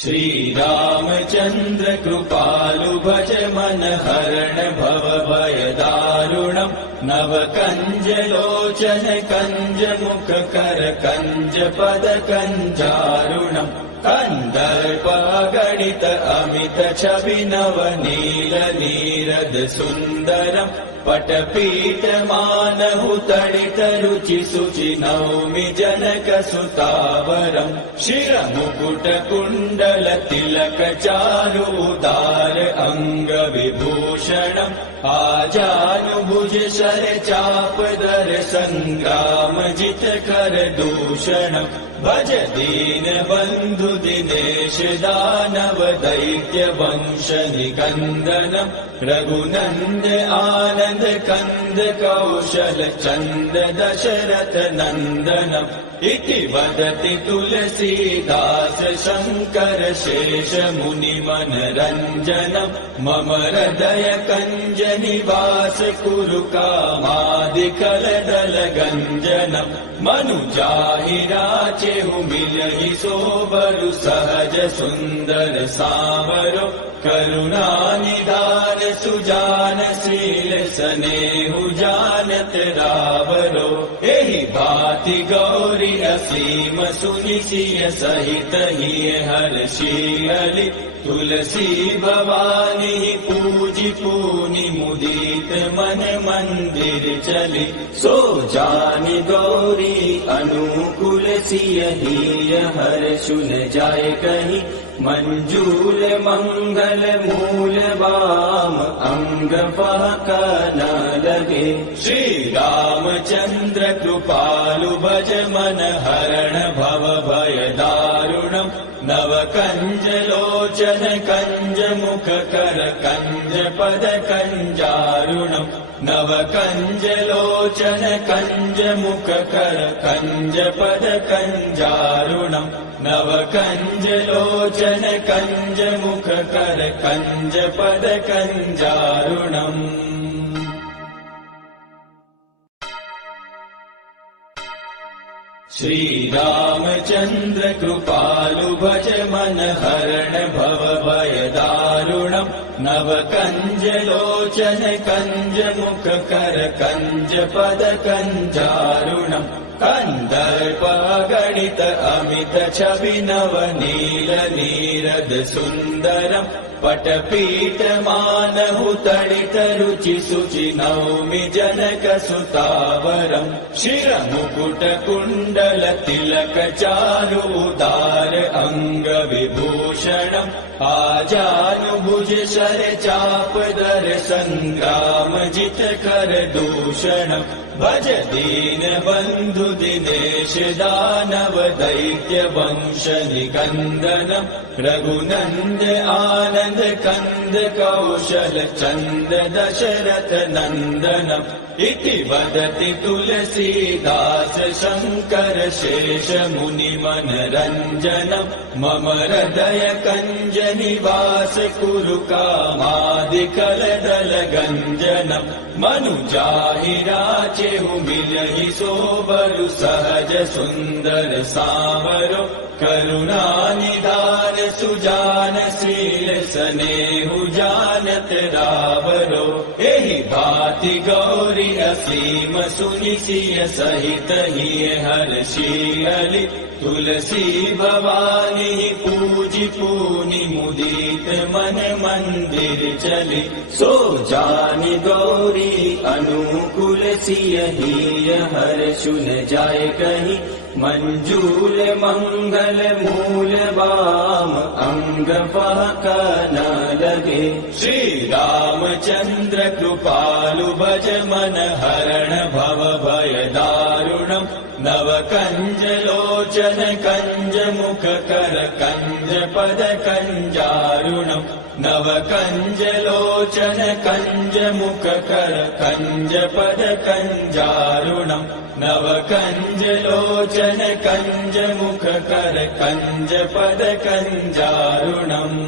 श्री रामचंद्र कृपालु भज मन हरण भव भय दारुणम् नव कंज लोचन कंज मुख कर कंज पद कंजारुणम् कन्दर्पगणित अमित छवि नवनील नीरद सुन्दरम् पटपीठमानहु तडित रुचि शुचि नौमि जनक सुतावरम् शिरमुकुट कुण्डल तिलक चारु उदार अङ्ग विभूषणम् आजानुभुज शर चाप दर सङ्ग्राम जित कर दूषणम् भज दीन बन्धु दिनेश दानव दैत्य वंश निकन्दनम् रघुनन्द आनन्द कन्द कौशल चन्द दशरथ नन्दनम् इति वदति तुलसीदास शङ्कर शेष मुनि मनरञ्जनम् मम हृदय कञ्ज निवास कुरु कामादिकलदल गञ्जनम् मनुजाहि राचेहु मिलहि सोबरु सहज सुन्दर सावरो करुणा निदान सुजान शील स्नेहु जानत रावरो एहि भाति गौरी असीम सुनि सिय सहित हिय हर्षियलि तुलसी भवानी पूजि पूनि मुदित मन मंदिर चली सो जानि गौरी अनुकूल सिय हिय हर्षु न जाय कहीं मंजूल मंगल मूल वाम अंग फहक न लगे श्री रामचंद्र कृपालु भज मन हरण भव भय दारुणम् नव कंज लोचन कंज मुख कर कंज पद कंजारुणम् नव कंज लोचन कंज मुख कर कंज पद कंजारुणम् नव कंज लोचन कंज मुख कर कंज पद कंजारुणम् श्री रामचंद्र कृपालु भज मन हरण भव भय दारुणम् नव कंज लोचन कंज मुख कर कंज पद कंजारुणम् कन्दर्पगणित अमित छवि नवनील नीरद सुन्दरम् पटपीठमानहु तडितरुचि शुचि नौमि जनकसुतावरम् शिरमुकुटकुण्डल तिलकचारु उदार अङ्गविभूषणम् आजानुभुज शरचापदर सङ्ग्रामजितकर दूषणम् भज दीनबन्धु दिनेश दानव दैत्य वंश निकन्दनम् रघुनन्द आनन्द कन्द कौशल चन्द दशरथ नन्दनम् इति वदति तुलसीदास शङ्कर शेष मुनिमनरञ्जनम् मम हृदय कञ्ज निवास कुरु कामादिकलदल गञ्जनम् मनुजाहि राचेहु मिलहि सोबरु सहज सुन्दर सावरो करुणानिधान सुजान शील सनेहु जानत रावरो एहि भाति गौरी असीम सुनि सिय सहित हिय हर्षियलि तुलसी भवानी पूजि पूनि मुदित मन मंदिर चली सो जानि गौरी अनुकूल सिय हिय हर्षुन जाय कहि मंजूल मंगल मूल वाम अंग पहक न लगे श्री रामचंद्र कृपालु भज मन हरण भव भय दारुणम् नव कंज लोचन कंज मुख कर कंज पद कंजारुणम् नव कंज लोचन कंज मुख कर कंज पद कंजारुणम् नव कंज लोचन कंज मुख कर कंज पद कंजारुणम्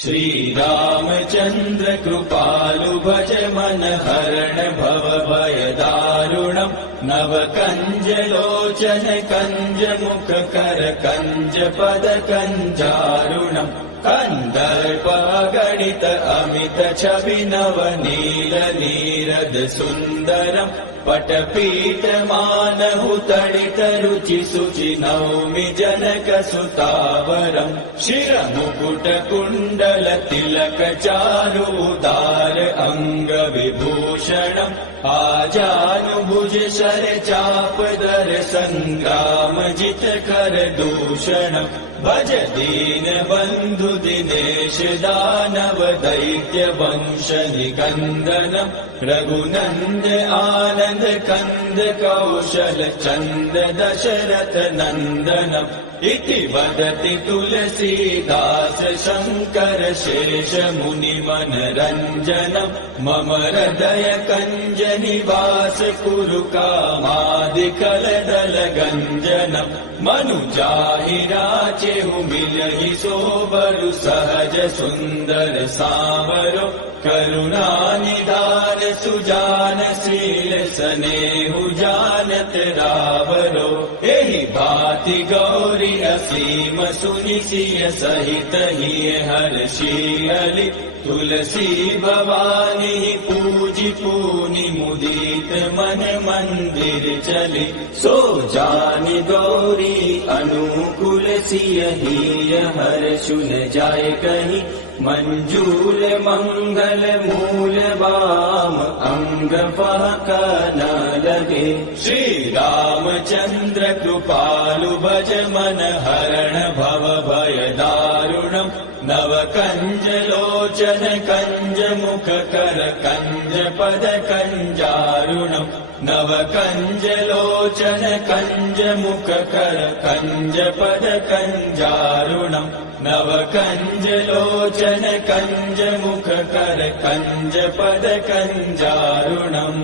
श्री रामचंद्र कृपालु भज मन हरण भव भय दारुणम् नव कंज लोचन कंज मुख कर कंज पद कंजारुणम् कंदर्प गणित अमित छवि नव नील नीरद सुन्दरम् पटपीठ मानहु तडित रुचि शुचि नौमि जनक सुतावरम् शिरमुकुट कुण्डल तिलक चारु उदार अंग विभूषणम् आजानुभुज शर चापदर संग्राम जित कर दूषणम् भज दीन बंधु दिनेश दानव दैत्य वंश निकन्दनम् रघुनन्द आनन्द कन्द कौशल चन्द दशरथ नन्दनम् इति वदति तुलसीदास शङ्कर शेष मुनिमनरञ्जनम् मम हृदय कञ्ज निवास कुरु कामादिकलदल गञ्जनम् मनुजाहि राचेहु मिलहि सोबरु सहज सुन्दर सावरो करुणानिधान सुजान शील सनेहु जानत रावरो एहि भाति गौरी असीम सुनि सिय सहित हिय हर्षियलि तुलसी भवानी पूजि पूनि मुदित मन मंदिर चली सो जानि गौरी अनुकूल सिय हिय हर्षुन जाय कहि मंजूल मंगल मूल वाम अंग पहक न लगे श्री रामचंद्र कृपालु भज मन हरण भव भय दारुणम् नव कंज लोचन कंज मुख कर कंज पद कंजारुणम् नव कंज लोचन कंज मुख कर कंज पद कंजारुणम् नव कंज लोचन कंज मुख कर कंज पद कंजारुणम्।